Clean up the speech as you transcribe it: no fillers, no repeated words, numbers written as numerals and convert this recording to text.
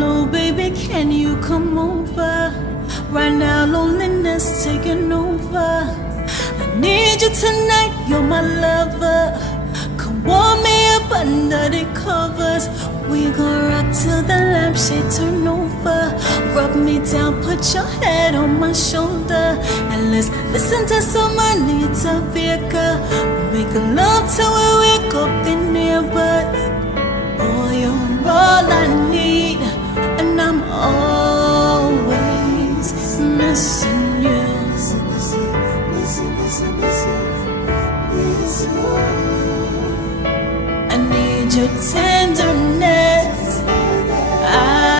Hello, baby, can you come over? Right now, loneliness taking over. I need you tonight, you're my lover. Come warm me up under the covers. We gon' rock till the lampshade turn over. Rub me down, put your head on my shoulder, and let's listen to some Anita Baker. Make love till we wake up in near, but boy, you're all I need.